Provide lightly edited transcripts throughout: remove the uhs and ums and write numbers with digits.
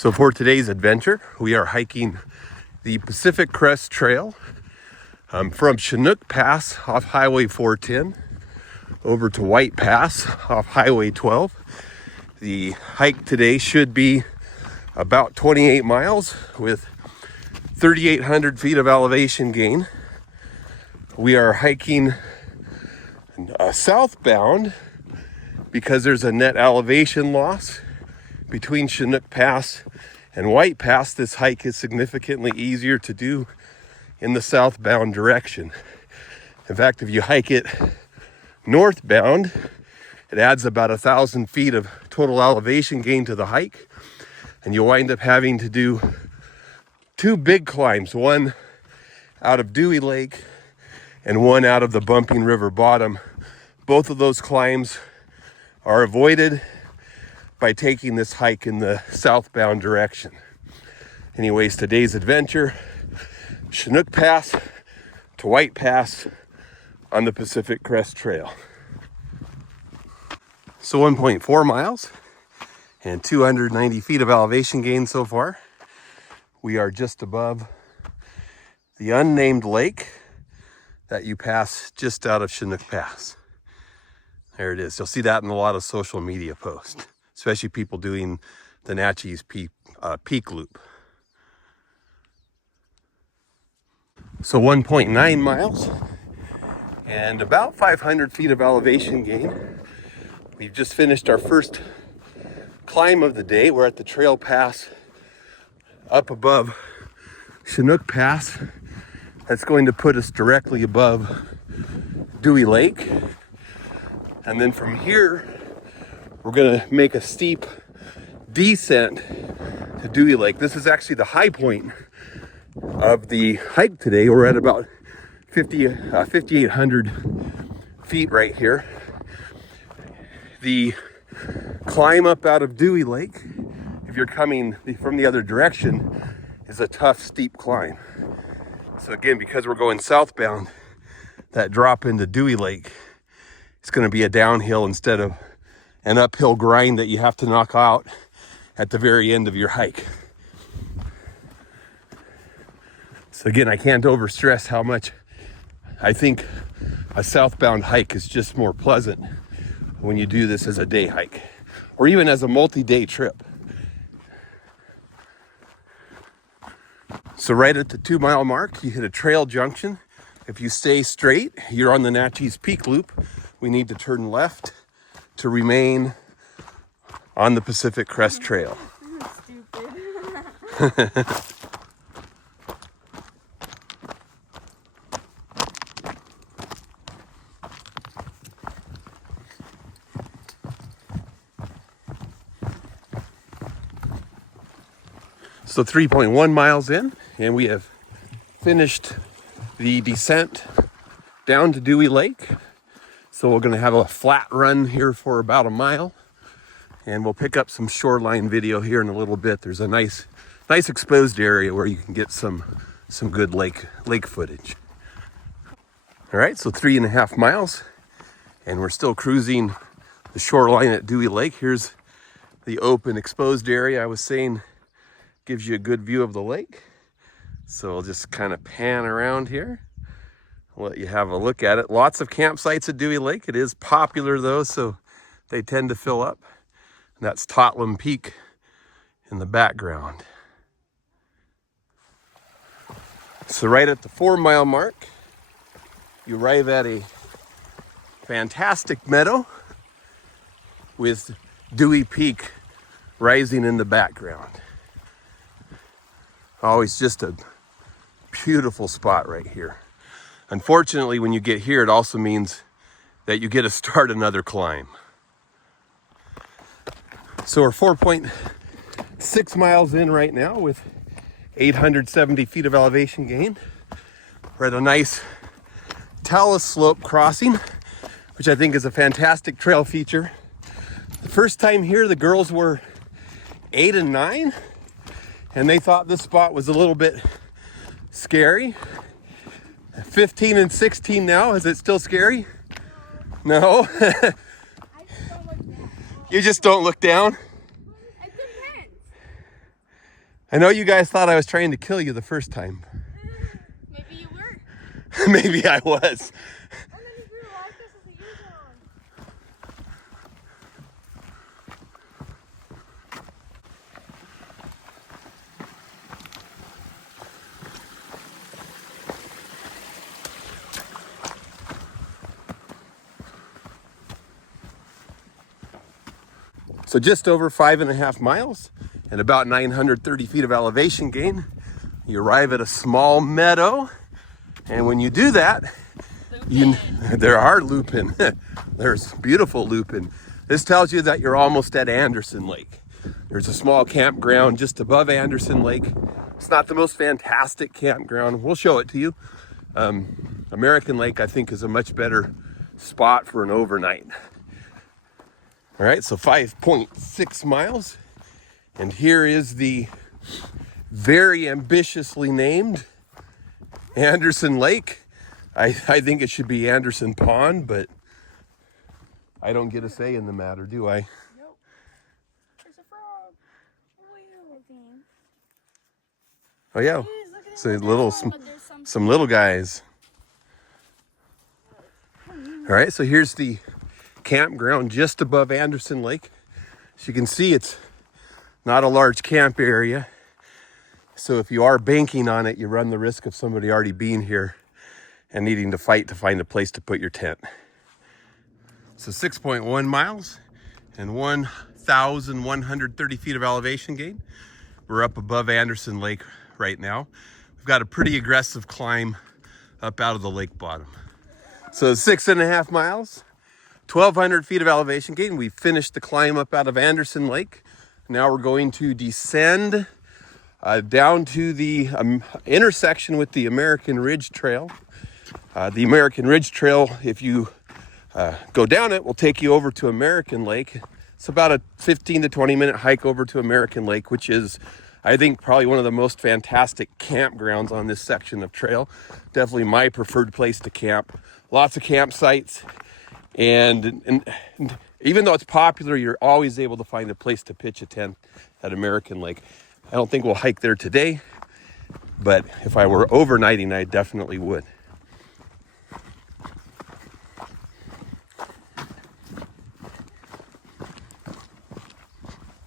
So for today's adventure, we are hiking the Pacific Crest Trail from Chinook Pass off Highway 410 over to White Pass off Highway 12. The hike today should be about 28 miles with 3,800 feet of elevation gain. We are hiking southbound because there's a net elevation loss between Chinook Pass and White Pass. This hike is significantly easier to do in the southbound direction. In fact, if you hike it northbound, it adds about 1,000 feet of total elevation gain to the hike, and you'll wind up having to do two big climbs, one out of Dewey Lake and one out of the Bumping River bottom. Both of those climbs are avoided by taking this hike in the southbound direction. Anyways, today's adventure, Chinook Pass to White Pass on the Pacific Crest Trail. So 1.4 miles and 290 feet of elevation gain so far. We are just above the unnamed lake that you pass just out of Chinook Pass. There it is. You'll see that in a lot of social media posts, especially people doing the Natchez Peak Loop. So 1.9 miles and about 500 feet of elevation gain. We've just finished our first climb of the day. We're at the trail pass up above Chinook Pass. That's going to put us directly above Dewey Lake. And then from here, we're gonna make a steep descent to Dewey Lake. This is actually the high point of the hike today. We're at about 5,800 feet right here. The climb up out of Dewey Lake, if you're coming from the other direction, is a tough, steep climb. So again, because we're going southbound, that drop into Dewey Lake, it's gonna be a downhill instead of an uphill grind that you have to knock out at the very end of your hike. So again, I can't overstress how much I think a southbound hike is just more pleasant when you do this as a day hike or even as a multi-day trip. So right at the 2 mile mark, you hit a trail junction. If you stay straight, you're on the Natchez Peak Loop. We need to turn left to remain on the Pacific Crest Trail. Stupid. So 3.1 miles in, and we have finished the descent down to Dewey Lake. So we're gonna have a flat run here for about a mile, and we'll pick up some shoreline video here in a little bit. There's a nice exposed area where you can get some good lake footage. All right, so 3.5 miles, and we're still cruising the shoreline at Dewey Lake. Here's the open exposed area I was saying gives you a good view of the lake. So I'll just kind of pan around here. I'll let you have a look at it. Lots of campsites at Dewey Lake. It is popular though, so they tend to fill up. And that's Totlam Peak in the background. So right at the 4 mile mark, you arrive at a fantastic meadow with Dewey Peak rising in the background. Always just a beautiful spot right here. Unfortunately, when you get here, it also means that you get to start another climb. So we're 4.6 miles in right now with 870 feet of elevation gain. We're at a nice talus slope crossing, which I think is a fantastic trail feature. The first time here, the girls were 8 and 9. And they thought this spot was a little bit scary. 15 and 16 now, is it still scary? No? You just don't look down? It depends. I know you guys thought I was trying to kill you the first time. Maybe you were. Maybe I was. And then you grew like this as the years went on. So just over 5.5 miles and about 930 feet of elevation gain. You arrive at a small meadow. And when you do that, there are lupin. There's beautiful lupin. This tells you that you're almost at Anderson Lake. There's a small campground just above Anderson Lake. It's not the most fantastic campground. We'll show it to you. American Lake, I think, is a much better spot for an overnight. All right, so 5.6 miles. And here is the very ambitiously named Anderson Lake. I think it should be Anderson Pond, but I don't get a say in the matter, do I? Nope. There's a frog. Whale thing. Oh yeah, Jeez, so little some little guys. All right, so here's the campground just above Anderson Lake. As you can see, it's not a large camp area. So if you are banking on it, you run the risk of somebody already being here and needing to fight to find a place to put your tent. So 6.1 miles and 1,130 feet of elevation gain. We're up above Anderson Lake right now. We've got a pretty aggressive climb up out of the lake bottom. So 6.5 miles, 1,200 feet of elevation gain. We finished the climb up out of Anderson Lake. Now we're going to descend down to the intersection with the American Ridge Trail. The American Ridge Trail, if you go down it, will take you over to American Lake. It's about a 15 to 20 minute hike over to American Lake, which is, I think, probably one of the most fantastic campgrounds on this section of trail. Definitely my preferred place to camp. Lots of campsites. And even though it's popular, you're always able to find a place to pitch a tent at American Lake. I don't think we'll hike there today, but if I were overnighting, I definitely would.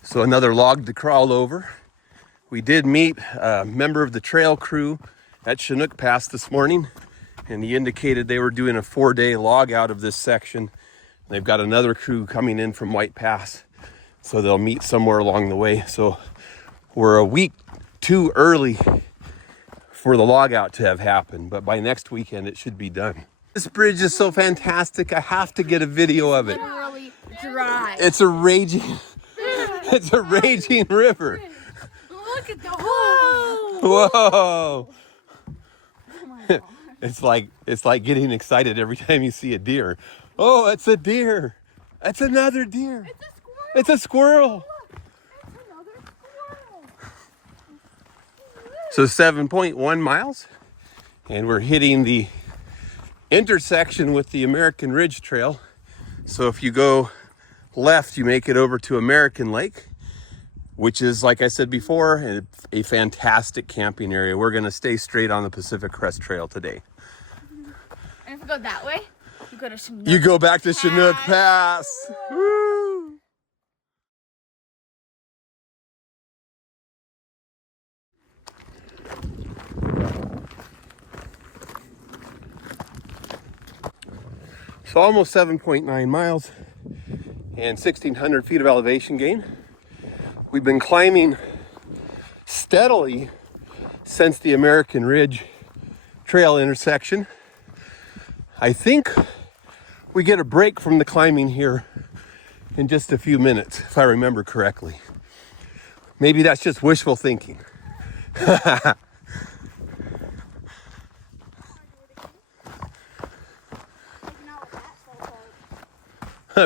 So another log to crawl over. We did meet a member of the trail crew at Chinook Pass this morning, and he indicated they were doing a 4-day log out of this section. They've got another crew coming in from White Pass, so they'll meet somewhere along the way. So we're a week too early for the log out to have happened, but by next weekend it should be done. This bridge is so fantastic. I have to get a video of it. Literally dry. It's a raging river. Look at the hole. Whoa. Oh my God. It's like getting excited every time you see a deer. Oh, it's a deer. It's another deer. It's a squirrel. It's a squirrel. Look, it's another squirrel. So 7.1 miles, and we're hitting the intersection with the American Ridge Trail. So if you go left, you make it over to American Lake, which is, like I said before, a fantastic camping area. We're going to stay straight on the Pacific Crest Trail today. And if we go that way, you go to Chinook. You go back to Chinook Pass. Woo! So almost 7.9 miles and 1,600 feet of elevation gain. We've been climbing steadily since the American Ridge Trail intersection. I think we get a break from the climbing here in just a few minutes, if I remember correctly. Maybe that's just wishful thinking.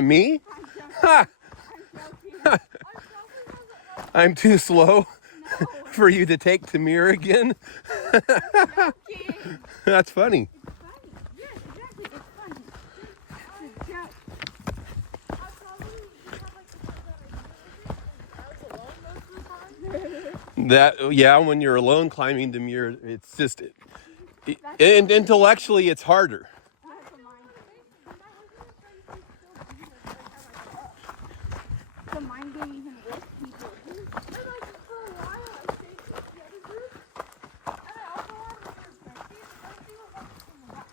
Me? I'm too slow for you to take Tamir again. That's funny. That, yeah, when you're alone climbing them, it's just, and intellectually it's harder. That's a mind game. It's a mind game even with people. For a while, I stayed with the other group, and I also wanted to do friendly, but I feel like from the back.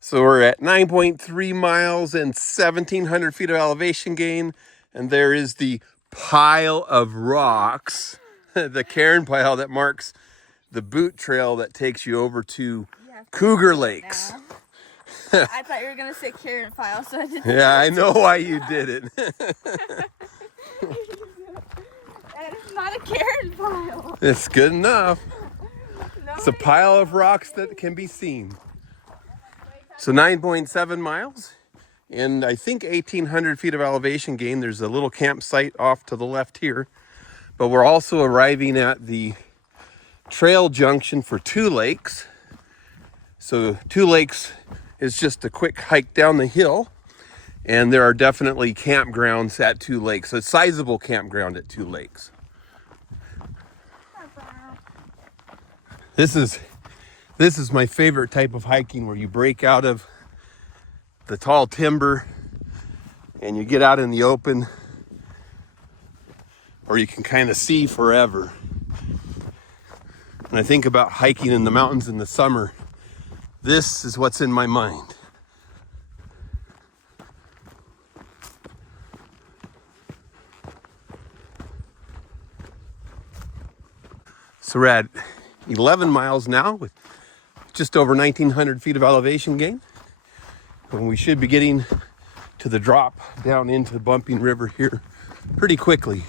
So we're at 9.3 miles and 1,700 feet of elevation gain. And there is the pile of rocks, the cairn pile that marks the boot trail that takes you over to Cougar Lakes. I thought you were going to say Karen file, so I didn't. Yeah, I know why you did it. And it's not a Karen file. It's good enough. No, It's a pile of rocks that can be seen. So 9.7 miles and I think 1,800 feet of elevation gain. There's a little campsite off to the left here, but we're also arriving at the trail junction for Two Lakes. So Two Lakes is just a quick hike down the hill, and there are definitely campgrounds at Two Lakes, a sizable campground at Two Lakes. This is my favorite type of hiking, where you break out of the tall timber and you get out in the open, or you can kind of see forever. When I think about hiking in the mountains in the summer, this is what's in my mind. So we're at 11 miles now with just over 1,900 feet of elevation gain. And we should be getting to the drop down into the Bumping River here pretty quickly.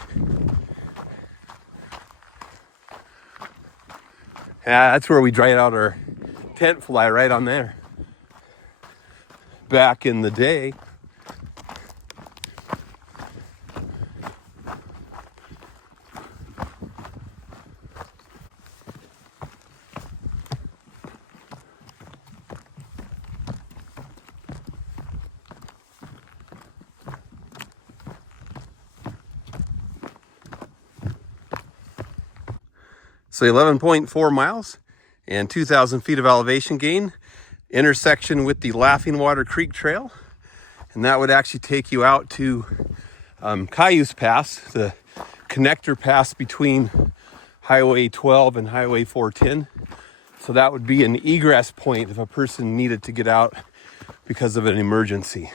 Yeah, that's where we dried out our tent fly, right on there. Back in the day. So 11.4 miles and 2,000 feet of elevation gain, intersection with the Laughing Water Creek Trail. And that would actually take you out to Cayuse Pass, the connector pass between Highway 12 and Highway 410. So that would be an egress point if a person needed to get out because of an emergency.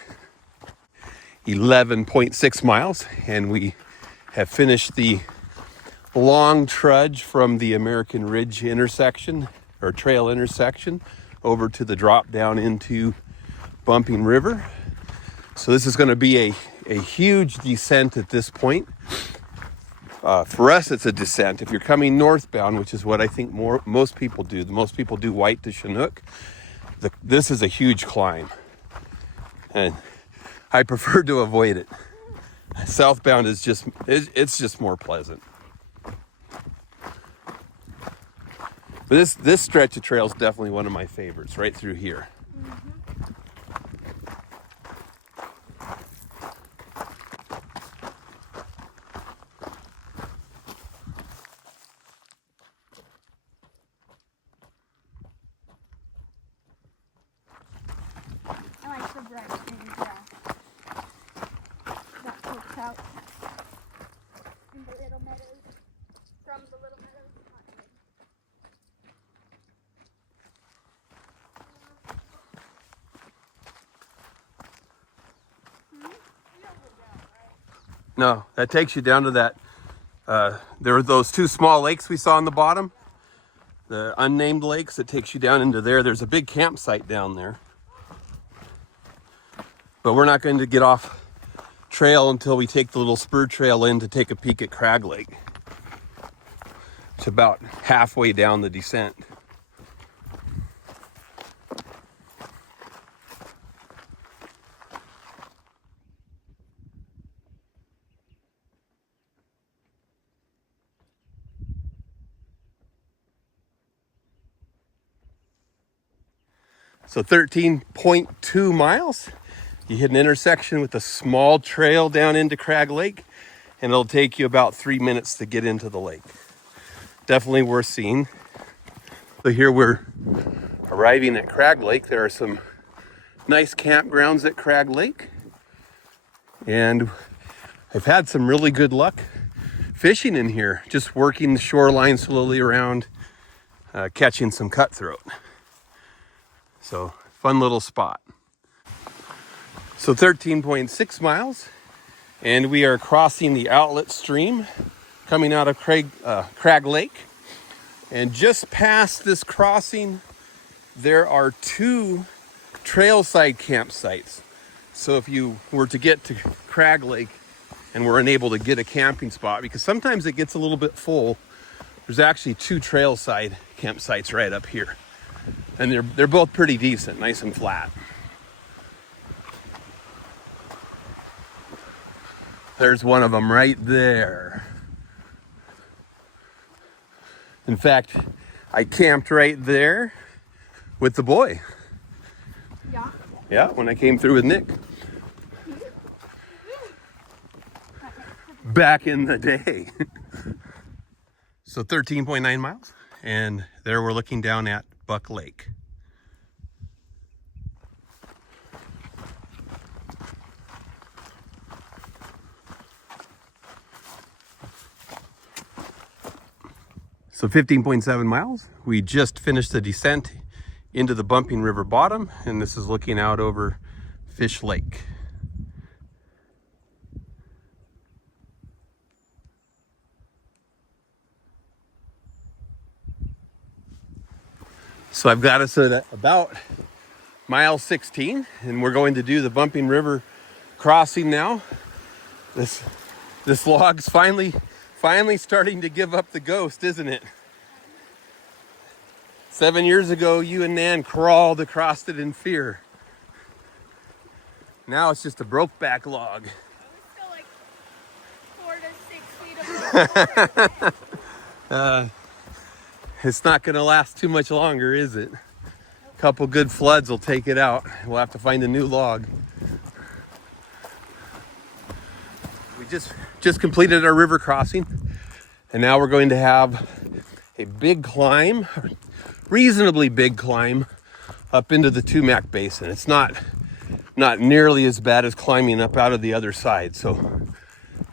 11.6 miles, and we have finished the long trudge from the American Ridge intersection, or trail intersection, over to the drop down into Bumping River. So this is going to be a huge descent at this point. For us, it's a descent. If you're coming northbound, which is what I think most people do, most people do White to Chinook, this is a huge climb. And I prefer to avoid it. Southbound is it's just more pleasant. But this stretch of trail is definitely one of my favorites, right through here. I like the bright green grass that pokes out in the little meadows, from the little meadows. No, that takes you down to that. There were those two small lakes we saw on the bottom, the unnamed lakes. That takes you down into there. There's a big campsite down there. But we're not going to get off trail until we take the little spur trail in to take a peek at Crag Lake. It's about halfway down the descent. So 13.2 miles. You hit an intersection with a small trail down into Crag Lake, and it'll take you about 3 minutes to get into the lake. Definitely worth seeing. So here we're arriving at Crag Lake. There are some nice campgrounds at Crag Lake, and I've had some really good luck fishing in here, just working the shoreline slowly around, catching some cutthroat. So fun little spot. So 13.6 miles, and we are crossing the outlet stream coming out of Crag Lake. And just past this crossing, there are 2 trailside campsites. So if you were to get to Crag Lake and were unable to get a camping spot, because sometimes it gets a little bit full, there's actually 2 trailside campsites right up here. And they're both pretty decent, nice and flat. There's one of them right there. In fact, I camped right there with the boy. Yeah. Yeah, when I came through with Nick. Back in the day. So 13.9 miles, and there we're looking down at Buck Lake. So 15.7 miles, we just finished the descent into the Bumping River bottom, and this is looking out over Fish Lake. So I've got us at about mile 16, and we're going to do the Bumping River crossing now. This log's finally starting to give up the ghost, isn't it? 7 years ago, you and Nan crawled across it in fear. Now it's just a broke back log. It was still like 4 to 6 feet above water. It's not going to last too much longer, is it? A couple good floods will take it out. We'll have to find a new log. We just completed our river crossing, and now we're going to have a big climb, reasonably big climb, up into the Tumac Basin. It's not nearly as bad as climbing up out of the other side, so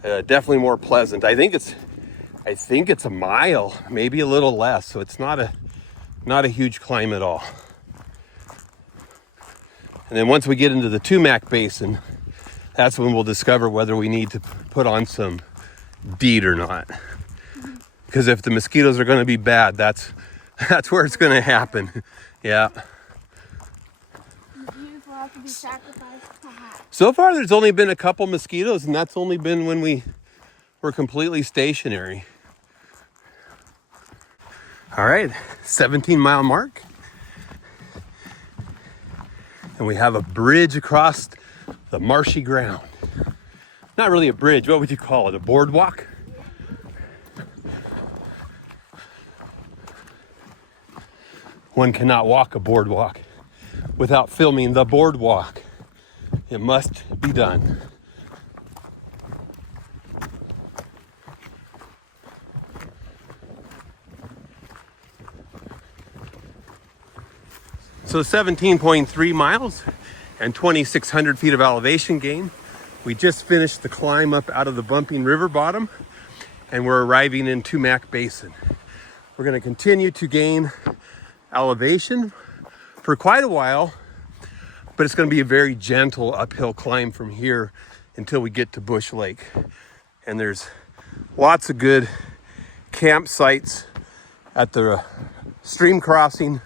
definitely more pleasant. I think it's a mile, maybe a little less, so it's not a huge climb at all. And then once we get into the Tumac Basin, that's when we'll discover whether we need to put on some DEET or not. Because if the mosquitoes are going to be bad, that's where it's going to happen. Yeah. Mosquitoes will have to be sacrificed. So far, there's only been a couple mosquitoes, and that's only been when we were completely stationary. All right, 17-mile mark. And we have a bridge across the marshy ground. Not really a bridge, what would you call it? A boardwalk? One cannot walk a boardwalk without filming the boardwalk. It must be done. So 17.3 miles and 2,600 feet of elevation gain. We just finished the climb up out of the Bumping River bottom, and we're arriving in Tumac Basin. We're going to continue to gain elevation for quite a while, but it's going to be a very gentle uphill climb from here until we get to Bush Lake. And there's lots of good campsites at the stream crossing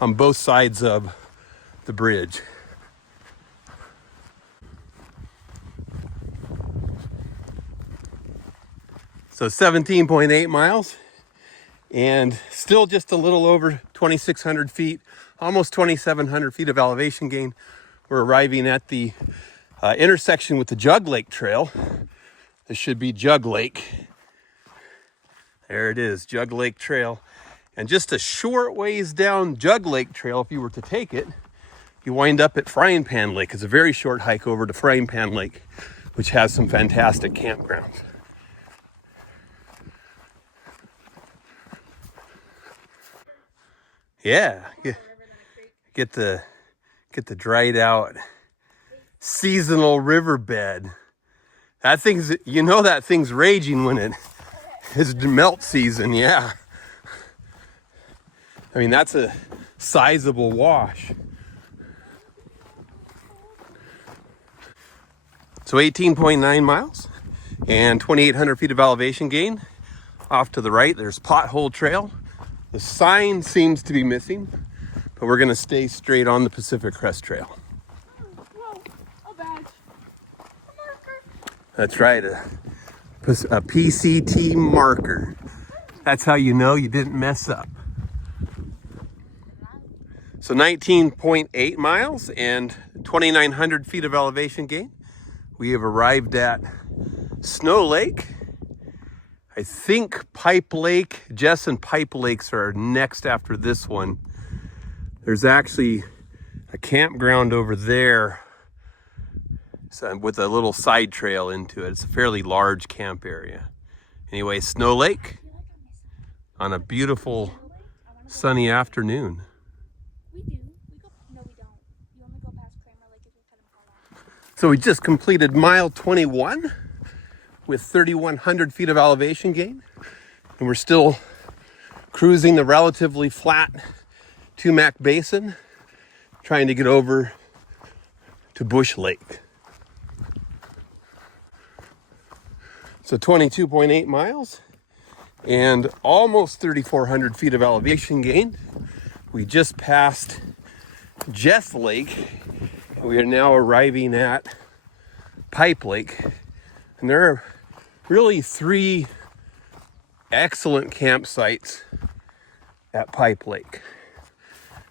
on both sides of the bridge. So 17.8 miles and still just a little over 2,600 feet, almost 2,700 feet of elevation gain. We're arriving at the intersection with the Jug Lake Trail. This should be Jug Lake. There it is, Jug Lake Trail. And just a short ways down Jug Lake Trail, if you were to take it, you wind up at Frying Pan Lake. It's a very short hike over to Frying Pan Lake, which has some fantastic campgrounds. Yeah, get the dried out seasonal riverbed. That thing's, you know, that thing's raging when it is melt season. Yeah, I mean, that's a sizable wash. So 18.9 miles and 2,800 feet of elevation gain. Off to the right, there's Pothole Trail. The sign seems to be missing, but we're gonna stay straight on the Pacific Crest Trail. Whoa, a badge. A marker. That's right, a PCT marker. That's how you know you didn't mess up. So 19.8 miles and 2,900 feet of elevation gain. We have arrived at Snow Lake. I think Pipe Lake, Jess and Pipe Lakes are next after this one. There's actually a campground over there with a little side trail into it. It's a fairly large camp area. Anyway, Snow Lake on a beautiful sunny afternoon. We do. No, we don't. You only go past Kramer Lake if you cut them all off. So we just completed mile 21 with 3,100 feet of elevation gain. And we're still cruising the relatively flat Tumac Basin, trying to get over to Bush Lake. So 22.8 miles and almost 3,400 feet of elevation gain. We just passed Jess Lake. We are now arriving at Pipe Lake. And there are really 3 excellent campsites at Pipe Lake.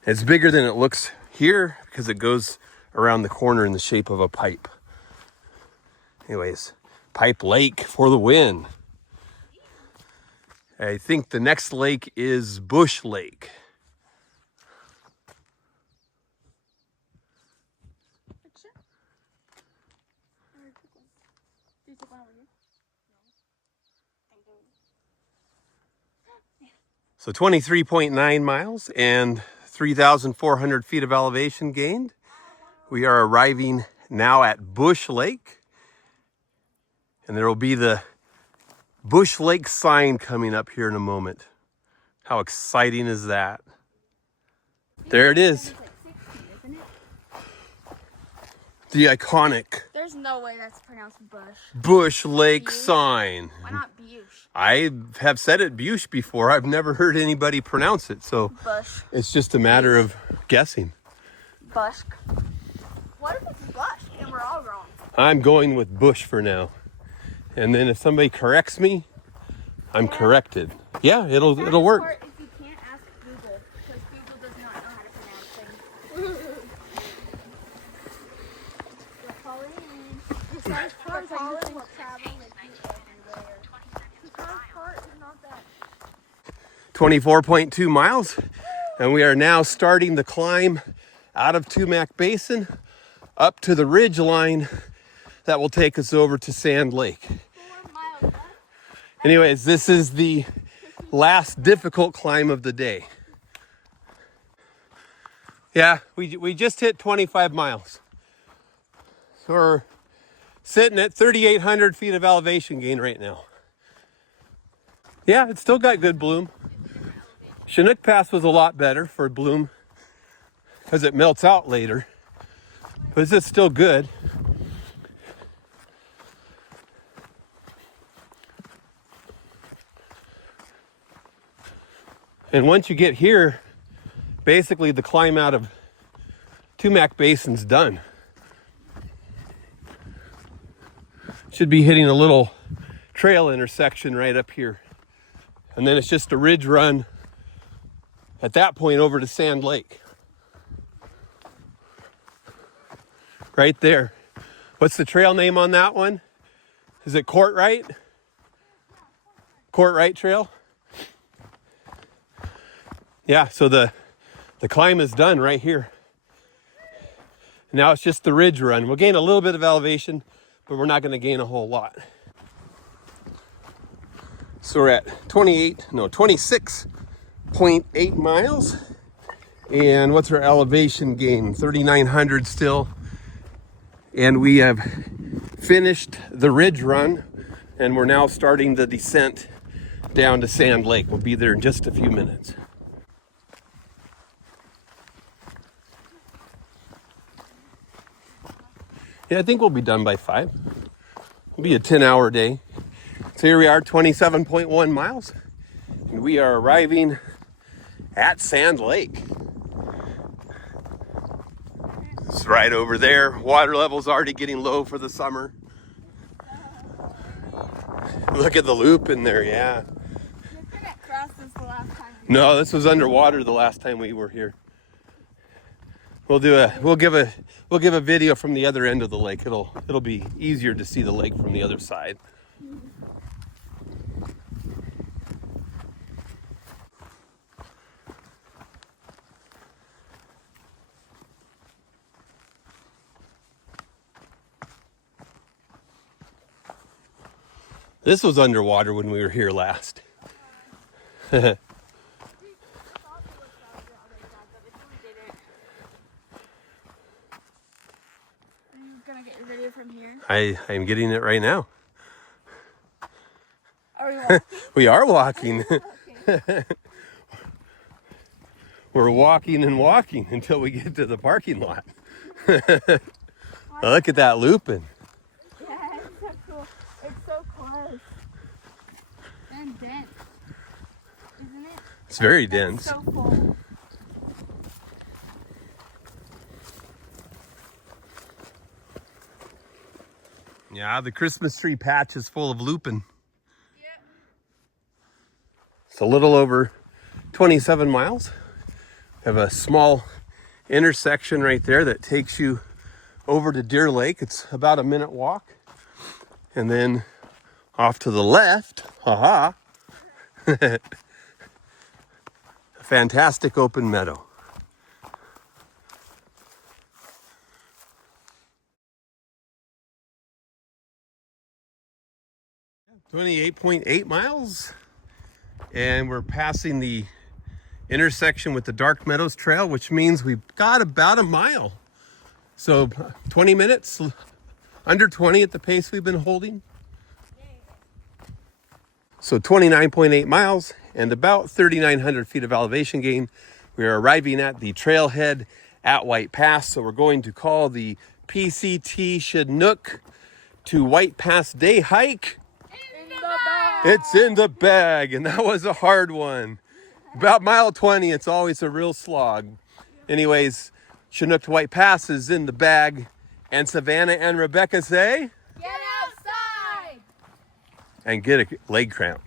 It's bigger than it looks here because it goes around the corner in the shape of a pipe. Anyways, Pipe Lake for the win. I think the next lake is Bush Lake. So 23.9 miles and 3,400 feet of elevation gained. We are arriving now at Bush Lake. And there will be the Bush Lake sign coming up here in a moment. How exciting is that? There it is. The iconic There's no way that's pronounced Bush. Bush Lake Bush? sign. Why not Bush? I have said it Bush before. I've never heard anybody pronounce it, so Bush. it's just a matter of guessing. Bush. What if it's Bush and we're all wrong? I'm going with Bush for now. And then if somebody corrects me, I'm corrected. Yeah, it'll work. Part is you can't ask Google because Google does not know how to pronounce things. We're calling in. The first part will travel with you everywhere. The first part is not that. 24.2 miles. And we are now starting the climb out of Tumac Basin up to the ridge line that will take us over to Sand Lake. 4 miles. Anyways, this is the last difficult climb of the day. Yeah, we just hit 25 miles. So we're sitting at 3,800 feet of elevation gain right now. Yeah, it's still got good bloom. Chinook Pass was a lot better for bloom because it melts out later, but it's still good. And once you get here, basically the climb out of Tumac Basin's done. Should be hitting a little trail intersection right up here. And then it's just a ridge run at that point over to Sand Lake. Right there. What's the trail name on that one? Is it Courtright? Courtright Trail? Yeah, so the climb is done right here. Now it's just the ridge run. We'll gain a little bit of elevation, but we're not going to gain a whole lot. So we're at 26.8 miles. And what's our elevation gain? 3,900 still. And we have finished the ridge run, and we're now starting the descent down to Sand Lake. We'll be there in just a few minutes. Yeah, I think we'll be done by 5. It'll be a 10-hour day. So here we are, 27.1 miles, and we are arriving at Sand Lake. It's right over there. Water level's already getting low for the summer. Look at the loop in there, yeah. You couldn't cross this the last time. No, this was underwater the last time we were here. We'll give a video from the other end of the lake. It'll be easier to see the lake from the other side. This was underwater when we were here last. Gonna get your video from here. I'm getting it right now. Are we walking? We are walking. Okay. We're walking and walking until we get to the parking lot. Look at that looping. Yeah, it's so cool. It's so close. And dense. Isn't it? It's very It's dense. so full. Yeah, the Christmas tree patch is full of looping. Yeah. It's a little over 27 miles. Have a small intersection right there that takes you over to Deer Lake. It's about a minute walk. And then off to the left, a fantastic open meadow. .8 miles, and we're passing the intersection with the Dark Meadows Trail, which means we've got about a mile. So 20 minutes, under 20 at the pace we've been holding. So 29.8 miles and about 3,900 feet of elevation gain. We are arriving at the trailhead at White Pass. So we're going to call the PCT Chinook to White Pass Day Hike. It's in the bag, and that was a hard one. About mile 20, it's always a real slog. Anyways, Chinook to White Pass is in the bag, and Savannah and Rebecca say, Get outside! and get a leg cramp.